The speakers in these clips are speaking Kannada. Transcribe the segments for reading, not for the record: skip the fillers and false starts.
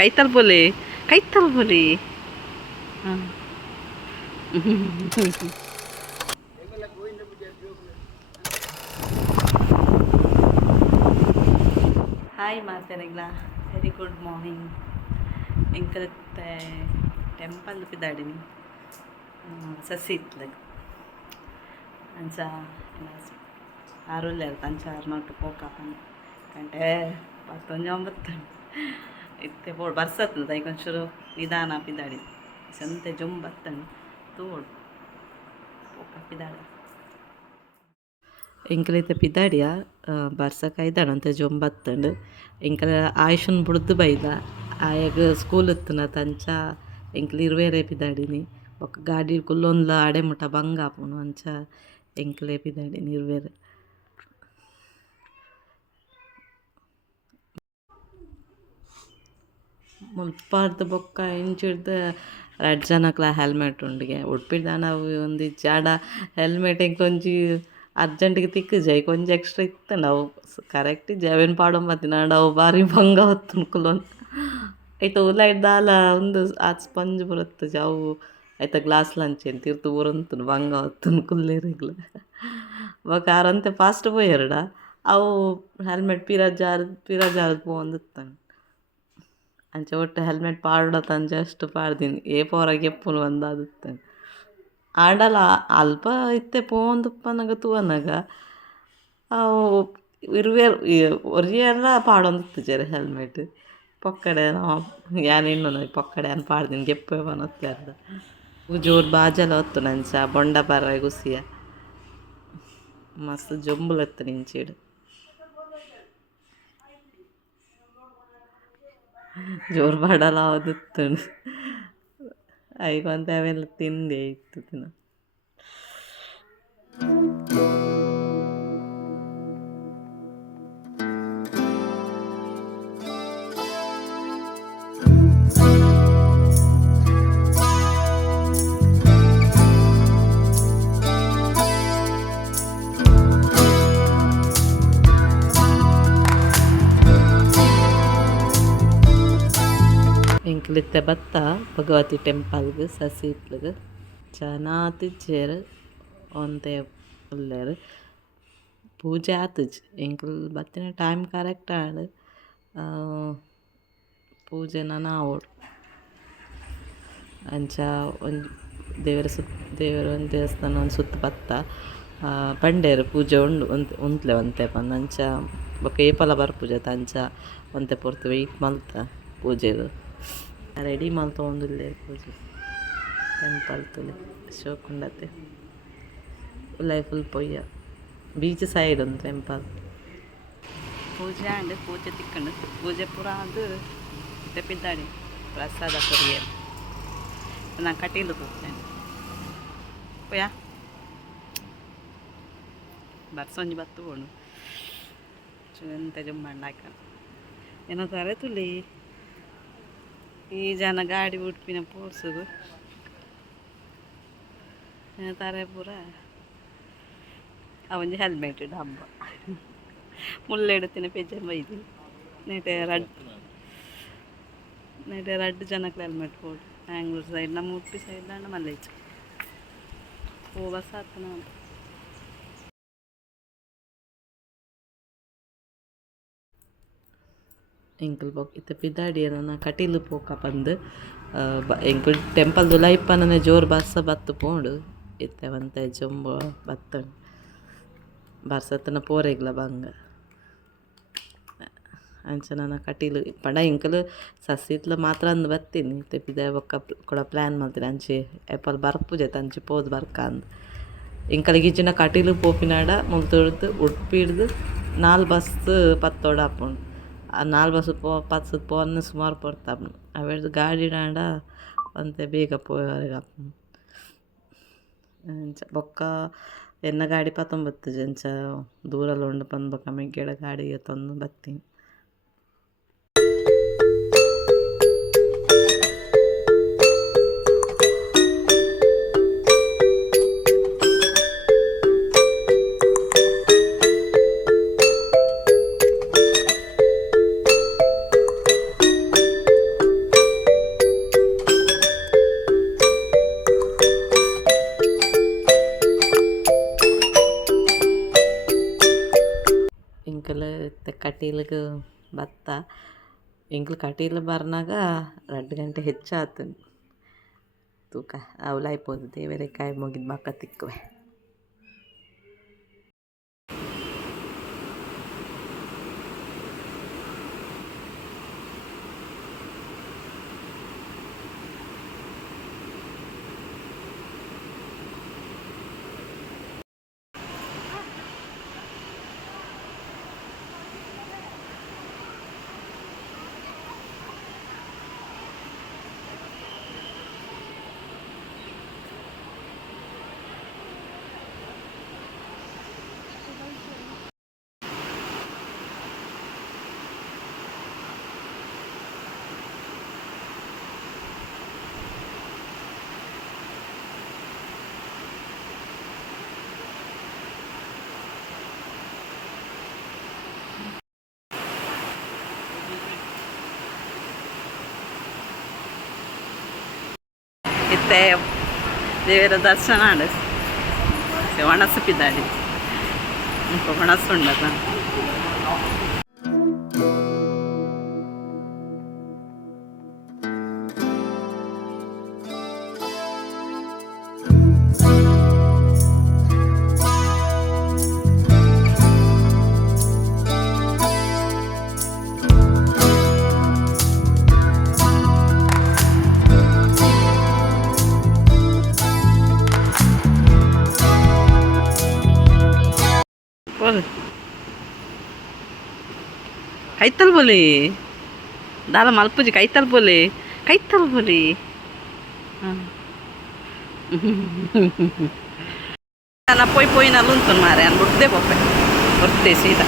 ಕೈತಲ್ ಬೋಲೆ ಕೈತಲ್ ಬೋಲೆ ಹಾಯ್ ಮಾತೆರೆಗ್ಲ ವೆರಿ ಗುಡ್ ಮಾರ್ನಿಂಗ್ ಎಂಕಲತ್ತೆ ಟೆಂಪಲ್ ಪಿದಾಡಿನಿ ಸಸಿ ಇತ್ಲಗ್ ಅಂಚ ಆರುಲ್ಲೆ ತಂಚ ಆರ್ನೊಟ್ಟು ಪೋಕಾಪನ್ ಕಂಟೆ 19 ಇತ್ತೆ ಬೋಡ್ ಬರ್ಸತ್ತು ದೈಕೊಂಚೂರು ನಿಧಾನ ಪಿದಾಡಿ ಸಂತೆ ಜೊಂಬತ್ತನು ತೋಡು ಪೋಕ ಪಿದಾಡ ಎಂಕಲೈತೆ ಪಿದಾಡಿಯ ಬರ್ಸಕಾಯ್ದಾಣ ಅಂತ ಜೊಂಬತ್ತಂಡು ಎಂಕಲ ಆಯುಷನ್ ಬುಡ್ದು ಬೈದ ಆಯಾಗ ಸ್ಕೂಲ್ ಇತ್ತನ ತಂಚ ಎಂಕಲ್ ಇರುವೇರೆ ಪಿದಾಡಿನಿ ఒక ಗಾಡಿ ಕುಲ್ಲೊಂದ್ಲ ಅಡೆ ಮುಟ ಬಂಗ ಆಪುನು ಅಂಚ ಎಂಕಲೇ ಪಿದಾಡಿನಿ ಇರುವೇರೆ ಮುಲ್ಪಾರ್ದು ಬೊಕ್ಕ ಇಂಚಿಡ್ದು 2 ಜನಕ್ಲ ಹೆಲ್ಮೆಟ್ ಉಂಡಿಗೆ ಉಡ್ಪಿಡ್ದ ನಾವು ಒಂದು ಜಾಡ ಹೆಲ್ಮೆಟ್ ಎಂಕೊಂಜಿ ಅರ್ಜೆಂಟ್ಗೆ ತಿಕ್ಕಜಾಯಿ ಕೊಂಚ ಎಕ್ಸ್ಟ್ರಾ ಇತ್ತು ನಾವು ಕರೆಕ್ಟ್ ಜವೆನ್ ಪಾಡೊಂಬತ್ತಿನ ನಾವು ಬಾರಿ ಭಂಗ ಹೊತ್ತು ಕುಲೊಂದು ಆಯ್ತು ಉಲಾಯ್ಡ್ ದಾಲ ಒಂದು ಆ ಸ್ಪಂಜ್ ಬರುತ್ತೆ ಜಾವು ಆಯ್ತಾ ಗ್ಲಾಸ್ ಲಂಚ್ ಅಂತ ತಿರ್ತು ಊರಂತು ಭಂಗ ಹೊತ್ತು ಕುಲ್ಲೇರಿಗ್ಲ ಬೊಕ ಆರಂತೆ ಫಾಸ್ಟ್ ಪೋಯೆರಡ ಅವು ಹೆಲ್ಮೆಟ್ ಪಿರಾಜಾರದು ಪೋಂದಿತ್ತಾನೆ ಅಂಚ ಒಟ್ಟು ಹೆಲ್ಮೆಟ್ ಪಾಡ್ದ ಅಂಚ ಅಷ್ಟು ಪಾಡ್ದಿನಿ ಏ ಪೋರಾಗ ಎಪ್ಪುನು ಬಂದಾದಿತ್ತೆ ಆಂಡಲ ಅಲ್ಪ ಇತ್ತೆ ಪೋಂದುಪ್ಪನಗ ತೂವನಗ ಅವು ಇರುವೇರು ಒರಿಯೆಲ್ಲ ಪಾಡೊಂದಿತ್ತು ಜರ ಹೆಲ್ಮೆಟ್ ಪೊಕ್ಕಡೆ ಯಾನ್ ಇನ್ನೊಂದು ಪೊಕ್ಕಡೆ ಅನ್ ಪಾಡ್ದಿನಿ ಗೆಪ್ಪೆ ಬನೊತ್ತೆರ್ದ ಜೋರು ಬಾಜಲ ಹೊತ್ತು ನಂಚ ಬೊಂಡ ಪರ ಗುಸಿಯ ಮಸ್ತ್ ಜೊಂಬುಲತ್ತು ನಿಂಚೇಡು ಜೋರು ಬಡಲ ಆವದಿತ್ತು ಐಕೊಂತ ಅವೆಲ್ಲ ತಿಂದೆ ಇತ್ತು ದಿನ ಎಂಕ್ಲಿತ್ತೆ ಬತ್ತ ಭಗವತಿ ಟೆಂಪಲ್ಗೆ ಸಸಿ ಇತ್ಲಗ್ ಚೆನ್ನಾತಿಜ್ಜೇರು ಒಂತೆ ಉಲ್ಲೇರು ಪೂಜೆ ಆತುಜ್ ಎಂಕ್ಲ್ ಬತ್ತಿನ ಟೈಮ್ ಕರೆಕ್ಟ್ ಆಂಡ್ ಪೂಜೆನ ನಾವೋಡು ಅಂಚ ಒಂದು ದೇವರ ಒಂದು ದೇವಸ್ಥಾನ ಒಂದು ಸುತ್ತ ಬತ್ತ ಪಂಡೇರು ಪೂಜೆ ಉಂಡು ಉಂತ್ಲೆ ಒಂತೆ ಪಂದ್ ಅಂಚ ಬೊಕ ಏಪಲ ಬರ್ಪುಜೆ ತಂಚ ಒಂತೆ ಪೊರ್ತು ವೆಯ್ಟ್ ಮಲ್ತ ಪೂಜೆಗ್ ರೆಡಿ ಮಲ್ತೊಂದುಲ್ಲೆ ಪೂಜೆ ಟೆಂಪಲ್ ತುಲೆ ಶೋಕುಂಡತೆ ಉಲಾಯ್ ಫುಲ್ ಪೊಯ್ಯ ಬೀಚ್ ಸೈಡ್ ಒಂದು ಟೆಂಪಲ್ ಪೂಜೆ ಆಂಡ್ ಪೂಜೆ ತಿಕ್ಕಂಡು ಪೂಜೆ ಪೂರ ಅದು ತೆಪ್ಪಿದ್ದಾಡಿ ಪ್ರಸಾದ ಕೊರಿಯೆ ನಾ ಕಟೀಲು ತೋರ್ತೇನೆ ಪೊಯ್ಯ ಬರ್ಸೊಂಜಿ ಬತ್ತು ಬೋಣು ಎಂತ ಜುಮ್ಮಂಡಾಕ ಏನೋ ತಾರೆ ತುಲಿ ಈ ಜನ ಗಾಡಿ ಉಡುಪಿನ ಪೋರ್ಸುಗು ತಾರೆ ಪೂರ ಅವೊಂಜಿ ಹೆಲ್ಮೆಟ್ ಹಬ್ಬ ಮುಲ್ಲೆಡುತ್ತಿನ ಪೆಜ್ಜೆ ಬೈದಿ ನೆಟೆ ರಡ್ಡು ಜನಕ್ಕೆ ಹೆಲ್ಮೆಟ್ ಕೊಡು ಮ್ಯಾಂಗ್ಳೂರು ಸೈಡ್ ನಮ್ಮ ಉಡುಪಿ ಸೈಡ್ ದಾಂಡ ಮಲ್ಲೇಜ್ ಓ ಬಸ್ ಆತು ನಾನು ಎಂಕಲ್ ಪೋಕ್ ಇತ್ತೆ ಪಿದಾಡಿ ನನ್ನ ಕಟೀಲು ಪೋಕ ಬಂದು ಎಂಕಲ್ ಟೆಂಪಲ್ ದುಲೈಪ್ಪನೇ ಜೋರು ಬರ್ಸ ಬತ್ತು ಪೋಂಡು ಇತ್ತೆ ಒಂತೆ ಜೊಂಬು ಬತ್ತಂಡು ಬರ್ಸತ್ತನ ಪೋರೆಗ್ಲ ಬಂಗ ಅಂಚ ನನ್ನ ಕಟೀಲು ಪಂಡ ಎಂಕಲ್ ಸಸಿತ್ಲ ಮಾತ್ರ ಅಂದು ಬತ್ತೀನಿ ಇತ್ತೆ ಪಿದ ಬೊಕ್ಕ ಕೂಡ ಪ್ಲ್ಯಾನ್ ಮಾಡ್ತೀನಿ ಅಂಚೆ ಎಪ್ಪಲ್ ಬರ್ಪುಜೆ ತಂಚಿ ಪೋದು ಬರ್ಕ ಅಂದು ಎಂಕಲಿಗೆ ಇಚ್ಚಿನ ಕಟೀಲು ಪೋಪಿನಾಡ ಮುಲ್ತೊಡ್ದು ಉಡ್ಪಿಡ್ದು 4 ಬಸ್ ಪತ್ತೋಡ ಹಾಪುಂಡು ಆ 4 ಬಸ್ ಪತ್ಸದ ಪೋನ್ನ ಸುಮಾರು ಪೊರ್ತಾಪುಂಡು ಅವೆಡ್ದು ಗಾಡಿ ಡಾಂಡ ಅಂತೆ ಬೇಗ ಪೋಯವರೆಗೆ ಆಪುಂಡು ಅಂಚ ಬೊಕ್ಕ ಎನ್ನ ಗಾಡಿ ಪತ್ತೊಂಬತ್ತು ಅಂಚ ದೂರಲ್ಲ ಉಂಡು ಪಂದ್ ಬೊಕ್ಕ ಮೆಗ್ಗೆಡ ಗಾಡಿಗೆ ತಂದು ಬತ್ತೀನಿ ಕಟೀಲಿಗೆ ಬತ್ತ ಎಂಕ್ಲು ಕಟೀಲು ಬರ್ನಾಗ 2 ಗಂಟೆ ಹೆಚ್ಚಾತು ತೂಕ ಅವಲಾಯ್ಪೋದು ದೇವರೇ ಕಾಯಿ ಮುಗಿದು ಬಕ್ಕ ತಿಕ್ಕುವೆ. ಇತ್ತೆ ದೇವರ ದರ್ಶನ ಆಡು ಒಣಸು ಪಿದ್ದಾಡಿ ಒಣಸು ಉಂಡದ ಕೈತಲ್ ಬೋಲಿ ದಾಲ ಮಲ್ಪುಜಿ ಕೈತಲ್ ಬೋಲಿ ಪೋಯಿ ನಲ್ಲುಂತು ಮಾರೆ ಅನ್ ಬಿಡ್ದೆ ಪೊಪ್ಪೆ ಬರ್ತೆ ಸೀದಾ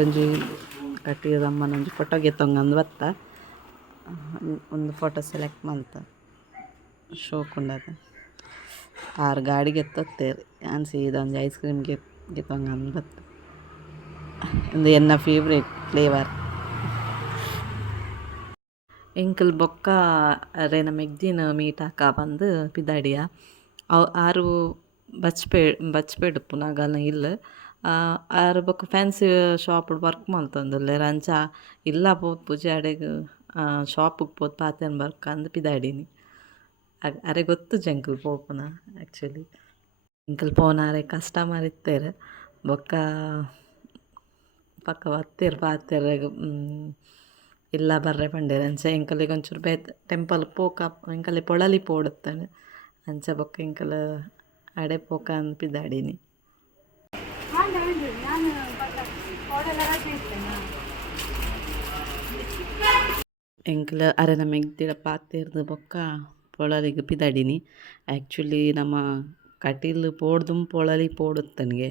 ಒಂಜಿ ಕಟ್ಟಿದಮ್ಮನೊಂಜಿ ಫೋಟೋ ಗೆತ್ತೊಂಗಂದು ಬತ್ತ ಒಂದು ಫೋಟೋ ಸೆಲೆಕ್ಟ್ ಮಲ್ತ ಶೋಕುಂಡದ 6 ಗಾಡಿ ಗೆತ್ತೋಗ್ತೇರಿ ನಾನು ಸೀದಾ ಒಂದು ಐಸ್ ಕ್ರೀಮ್ ಗೆತ್ತೊಂಗಂದು ಬತ್ತ ಒಂದು ಎನ್ನ ಫೇವ್ರೇಟ್ ಫ್ಲೇವರ್ ಎಂಕಲ್ ಬೊಕ್ಕ ರೇನ ಮೆಗ್ದಿನ ಮೀಟ್ ಹಾಕ ಬಂದು ಪಿದಾಡಿಯ ಅವು ಆರು ಬಚ್ಪೇಡ್ ಪುನಗಲ ಇಲ್ಲ ಆರು ಬೊಕ್ಕ ಫ್ಯಾನ್ಸಿ ಶಾಪ್ ವರ್ಕ್ ಮಲ್ತೊಂದುಲ್ಲೆ ರಂಚ ಇಲ್ಲ ಪೋದು ಪೂಜೆ ಅಡೆಗೆ ಶಾಪಿಗೆ ಪೋದು ಪಾತೆನ್ ಬರ್ಕ ಅಂದು ಪಿದಾಡಿನಿ ಅರೆ ಗೊತ್ತು ಜಂಕಲ್ ಪೋಪುನ ಆ್ಯಕ್ಚುಲಿ ಎಂಕಲ್ ಪೋನಾರೆ ಕಸ್ಟಮರ್ ಇತ್ತೇರು ಬೊಕ್ಕ ಪಕ್ಕ ಬತ್ತೇರು ಪಾತೆರ್ರೆಗ್ ಇಲ್ಲ ಬರ್ರೆ ಪಂಡೇರು ಅಂಚ ಎಂಕಲಿಗೆ ಒಂಚೂರು ಟೆಂಪಲ್ ಪೋಕ ಎಂಕಲ್ಲಿ ಪೊಳಲಿ ಪೋಡುತ್ತಾನೆ ಅಂಚ ಬೊಕ್ಕ ಎಂಕಲ್ ಅಡೆ ಪೋಕ ಅನ್ಪಿದಾಡಿನಿ ಎಂಕಲ್ ಅರೆನ ಮೆಗ್ದಿಡ ಪಾತೆರ್ದು ಬೊಕ್ಕ ಪೊಳಲಿಗೆ ಪಿದಾಡಿನಿ ಆ್ಯಕ್ಚುಲಿ ನಮ್ಮ ಕಟೀಲು ಪೋಡ್ದು ಪೊಳಲಿ ಪೋಡುತ್ತನಿಗೆ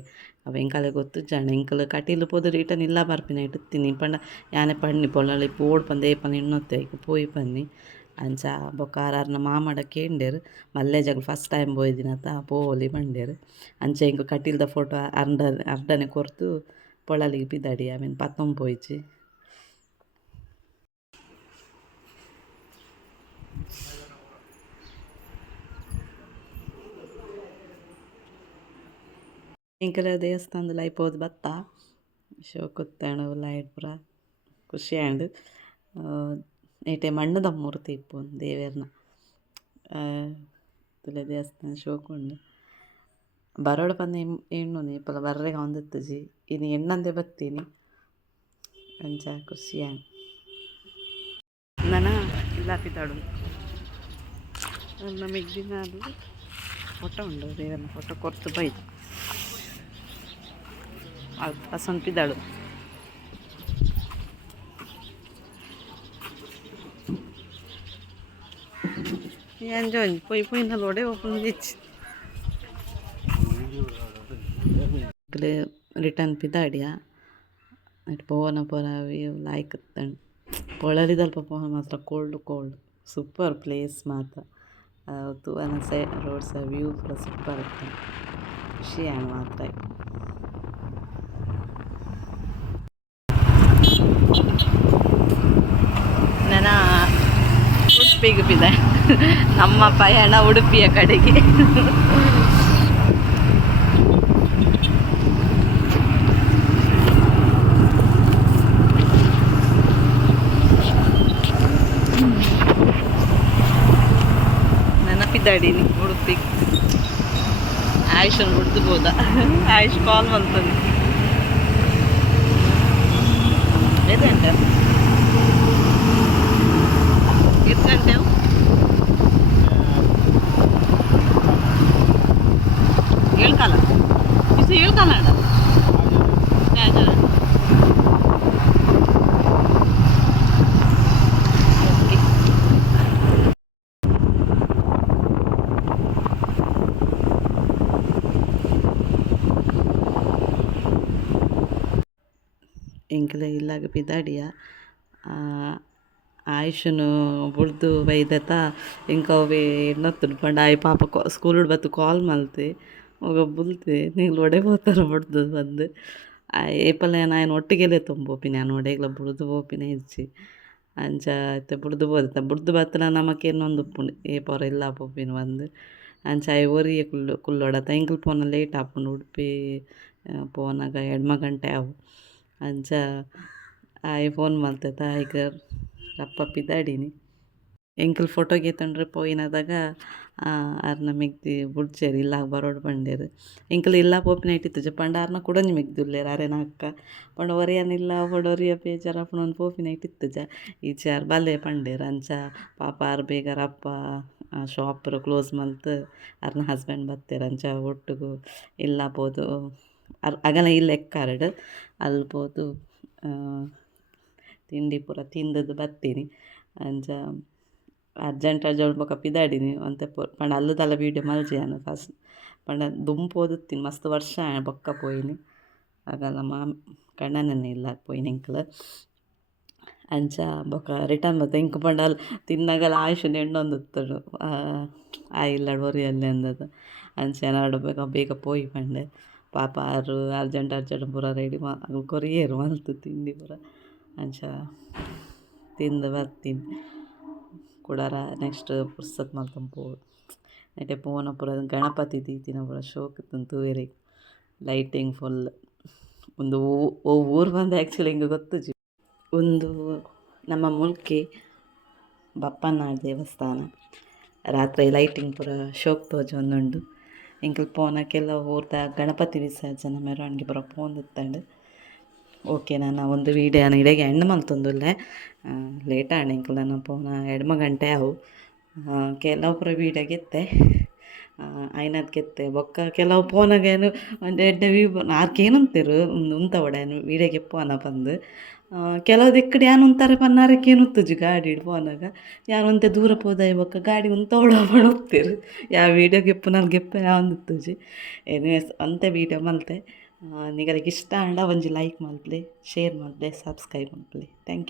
ಅವ ಎಂಕಲೆ ಗೊತ್ತು ಜಾಣ ಎಂಕಲ್ ಕಟೀಲು ಪೋದು ರಿಟರ್ನ್ ಇಲ್ಲ ಬರ್ಪಿನ ಇಟ್ಟುತ್ತೀನಿ ಪಂಡ ಯಾನೆ ಪಣ್ಣಿ ಪೊಳಲಿ ಪೋಡ್ ಪಂದ ಏಪನ ಇನ್ನೊತ್ತೆ ಈಗ ಪೋಯಿ ಪನ್ನಿ ಅಂಚ ಬೊಕ್ಕ ಆರ್ನ ಮಾಮಡ ಕೇಂಡೇರು ಮಲ್ಲೆ ಜಗ ಫಸ್ಟ್ ಟೈಮ್ ಪೋಯ್ದಿನತ್ತ ಪೋಲಿ ಬಂಡೇರು ಅಂಚ ಎಂಕ ಕಟೀಲ್ದ ಫೋಟೋ ಅರ್ಧನೆ ಕೊರ್ತು ಪೊಳಲಿಗೆ ಪಿದಾಡಿ ಆಮೇಲೆ ಪತ್ತೊಂದು ಪೋಯ್ಚಿ ಎಂಕಲ ದೇವಸ್ಥಾನದ ಲೈಪೋದು ಬತ್ತ ಶೋಕುತ್ತಾಣ ಲೈಟ್ ಪೂರ ಖುಷಿ ಆಂಡ್ ಏಟೆ ಮಣ್ಣದ ಮೂರ್ತಿ ಇಪ್ಪು ದೇವೇರ್ನ ತುಲೆ ದೇವಸ್ಥಾನ ಶೋಕುಂಡು ಬರೋಡು ಪಂದ ಎಣ್ಣು ಇಪ್ಪಲ ಬರ್ರೆಗ ಹೊಂದಿತ್ತಜಿ ಇನ್ನು ಎಣ್ಣಂದೆ ಬತ್ತೀನಿ ಅಂಚ ಖುಷಿ ಆಂಡ್ ನಾನು ಇಲ್ಲ ಪಿತಾಡು ನಮಗೆ ದಿನ ಅದು ಫೋಟೋ ಉಂಡು ದೇವರನ್ನ ಫೋಟೋ ಕೊರ್ತು ಬೈದು ಪಸಂದ್ ಪಿದಾಳು ಎಂಜಾಯ್ ಪೊಯ್ನ ಲೋಡೆ ಓಪನ್ ದಿಚ್ಚಿ ರಿಟರ್ನ್ ಪಿದಾಡಿಯ ಅಟ್ ಪೋವನ ಪೋರ ವ್ಯೂ ಲಾಯ್ಕ್ ಪೊಳಲಿದಲ್ಪ ಪೋವನ ಮಾತ್ರ ಕೋಲ್ಡ್ ಸೂಪರ್ ಪ್ಲೇಸ್ ಮಾತ್ರ ತೂವನ ರೋಡ್ ಸಹ ವ್ಯೂ ಪೂರ ಸೂಪರ್ ಇತ್ತು ಖುಷಿ ಆ್ಯಂಡ್ ಮಾತ್ರ ನಾನು ಉಡುಪಿಗೆ ಬಿದ್ದೆ ನಮ್ಮ ಪಯಣ ಉಡುಪಿಯ ಕಡೆಗೆ ಬಿದ್ದಾಡೀನಿ ಉಡುಪಿ ಆಯುಷನ್ ಬಿಡ್ದು ಬೋದ ಆಯುಷ್ ಕಾಲ್ ಬಂತಂದು ಎಷ್ಟು ಗಂಟೆ ಎಷ್ಟು ಗಂಟೆ ಹೇಳ್ಕಾಲ ಇದು ಹೇಳ್ಕಾಲ ಎಂಕಲ ಇಲ್ಲಾಗ ಪಿದಾಡಿಯ ಆಯುಷನು ಬುಡ್ದು ಬೈದತ ಇಂಕ ಅವೆ ಎಣ್ಣೊತ್ತುಡು ಪಂಡ ಆಯ್ ಪಾಪ ಸ್ಕೂಲ್ ಬತ್ತು ಕಾಲ್ ಮಲ್ತೆ ಹೋಗ ಬುಲ್ತೆ ನೀವು ಒಡೆ ಹೋಗ್ತಾರ ಬಡ್ದು ಬಂದು ಏಪಲ್ಲ ನಾನು ಒಟ್ಟಿಗೆಲೆ ತುಂಬೋಪಿನಿ ನಾನು ಒಡೆಗ್ಲ ಬುಡ್ದು ಹೋಪಿನ ಹೆಚ್ಚಿ ಅಂಚ ಆಯ್ತು ಬುಡ್ದು ಬುಡ್ದು ಬತ್ತನ ನಮಕ್ಕೆ ಇನ್ನೊಂದು ಉಪ್ಪುಂಡು ಏ ಪೊರ ಇಲ್ಲ ಪೋಪಿನ ಬಂದು ಅಂಚ ಆಯ್ ಒರಿಯ ಕುಲ್ಲೊಡತ ಎಂಕಲ್ ಪೋನ ಲೇಟ್ ಆಪುಂಡು ಉಡುಪಿ ಪೋನಾಗ 2 ಗಂಟೆ ಅವು ಅಂಚ ಆಯ್ ಫೋನ್ ಮಲ್ತೈತ ಈಗ ರಪ್ಪ ಪಿದಾಡೀನಿ ಎಂಕಲ್ ಫೋಟೋಗೆ ತಂಡ್ರೆ ಪೋಯಿನದಾಗ ಅರ್ನ ಮಿಗ್ದಿ ಬುಡ್ಚೇರಿ ಇಲ್ಲಾಗ ಬರೋಡು ಪಂಡೇರು ಎಂಕಲ್ ಇಲ್ಲ ಪೋಪಿನ ಇಟ್ಟಿತ್ತು ಪಂಡ ಅರ್ನ ಕುಡಂಜಿ ಮಿಗ್ದುಲ್ಲೇರು ಅರೆನ ಅಕ್ಕ ಪಂಡ ಒರಿಯನಿಲ್ಲ ಒರಿಯ ಬೇಜಾರು ಅಪ್ಪನೊಂದು ಪೋಪಿನ ಇಟ್ಟಿತ್ತು ಈಚಾರು ಬಲ್ಲೆ ಪಂಡೇರು ಅಂಚ ಪಾಪ ಆರು ಬೇಗ ರಪ್ಪ ಶಾಪ್ರು ಕ್ಲೋಸ್ ಮಲ್ತು ಅರ್ನ ಹಸ್ಬೆಂಡ್ ಬತ್ತೇರು ಅಂಚ ಒಟ್ಟಿಗೂ ಇಲ್ಲ ಬೋದು ಅಗಲ ಇಲ್ಲಿ ಎಕ್ಕಾರಡು ಅಲ್ಲಿ ಬೋದು ತಿಂಡಿ ಪೂರ ತಿಂದದ್ದು ಬತ್ತೀನಿ ಅಂಚ ಅರ್ಜೆಂಟ್ ಬೊಕ ಪಿದಾಡಿನಿ ಅಂತೆ ಪಂಡ ಅಲ್ಲದಲ್ಲ ವೀಡಿಯೋ ಮಲ್ಜೆಯಾನ ಫಸ್ಟ್ ಪಂಡ ದುಂಪು ಓದುತ್ತೀನಿ ಮಸ್ತ್ ವರ್ಷ ಬೊಕ್ಕ ಪೋಯಿನಿ ಆಗಲ್ಲ ಕಣ್ಣನೇ ಇಲ್ಲ ಪೋಯಿನಿ ಎಂಕಲ್ ಅಂಚ ಬೊಕ ರಿಟರ್ನ್ ಬತ್ತ ಇಂಕ ಪಂಡ ಅಲ್ಲಿ ತಿನ್ನಾಗಲ್ಲ ಆಯುಷನ್ ಎಣ್ಣೊಂದುತ್ತಡು ಇಲ್ಲಡು ಒರಿಯಲ್ಲಿ ಅಂದದು ಅಂಚ ಏನಾಡು ಬೇಗ ಪೋಯಿ ಪಂಡೆ ಪಾಪ ಆರು ಅರ್ಜೆಂಟ್ ಪೂರ ರೆಡಿ ಕೊರಿಯರು ಮಲ್ತು ತಿಂಡಿ ಪೂರ ಅಂಚ ತಿಂದು ಬರ್ತೀನಿ ಕುಡಾರ ನೆಕ್ಸ್ಟ್ ಪುರ್ಸತ್ ಮಲ್ತಂದು ಪೋಡು ನೆಟೆ ಪೋನ ಪೂರ ಗಣಪತಿ ದೀತಿನ ಪೂರ ಶೋಕ್ ತೂವೆರೆ ಲೈಟಿಂಗ್ ಫುಲ್ ಒಂದು ಊರು ಬಂದು ಆ್ಯಕ್ಚುಲಿ ಹಿಂಗೆ ಗೊತ್ತುಜಿ ಒಂದು ನಮ್ಮ ಮುಲ್ಕಿ ಬಪ್ಪನ ದೇವಸ್ಥಾನ ರಾತ್ರಿ ಲೈಟಿಂಗ್ ಪೂರ ಶೋಕ್ ತೋಜೊಂದುಂಡು ಎಂಕಲ್ ಪೋನ ಕೆಲವು ಊರ್ದ ಗಣಪತಿ ವಿಸರ್ಜನೆ ಮೆರವಣಿಗೆ ಪೂರ ಪೋಂದಿತ್ತಂಡು ಓಕೆ ನಾನು ಒಂದು ವೀಡಿಯೋನ ಇಡೆಗೆ ಎಂಡ್ ಮಲ್ತೊಂದುಲ್ಲೆ ಲೇಟ್ ಆಂಡ್ ಎಂಕಲ್ ನಾನು ಪೋನ 2 ಗಂಟೆ ಅವು ಕೆಲವು ಪೂರ ವೀಡಿಯೋ ಗೆತ್ತೆ ಐನದ್ ಗೆತ್ತೆ ಬೊಕ್ಕ ಕೆಲವು ಪೋನಾಗೇನು ಒಂದು ಎಡ್ಡೆ ವ್ಯೂ ಆರ್ಕೇನುಂತೆರು ಉಂತ ಒಡೆನು ವೀಡಿಯೋಗೆ ಪೋನ ಬಂದು ಕೆಲವು ದಿಕ್ಕಡು ಯಾನು ಉಂತಾರೆ ಪನ್ನಾರಕ್ಕೆ ಏನುತ್ತುಜಿ ಗಾಡಿ ಪೋನಾಗ ಯಾರು ಒಂತೆ ದೂರ ಪೋದ ಬೊಕ್ಕ ಗಾಡಿ ಉಂತ ಓಡಾಪಣ ಹೋಗ್ತಿರು ಯಾವ ವೀಡಿಯೋ ಗೆಪ್ಪು ನಾನು ಗೆಪ್ಪೆ ಯಾವಂದಿತ್ತುಜಿ ಎನಿವೇಸ್ ಅಂತೆ ವೀಡಿಯೋ ಮಲ್ತೆ ನಿಗಲಿಗೆ ಇಷ್ಟ ಅಂಡ ಒಂಜಿ ಲೈಕ್ ಮಲ್ಪಲೆ ಶೇರ್ ಮಲ್ಪಲೆ ಸಬ್ಸ್ಕ್ರೈಬ್ ಮಲ್ಪಲೆ ಥ್ಯಾಂಕ್ ಯು.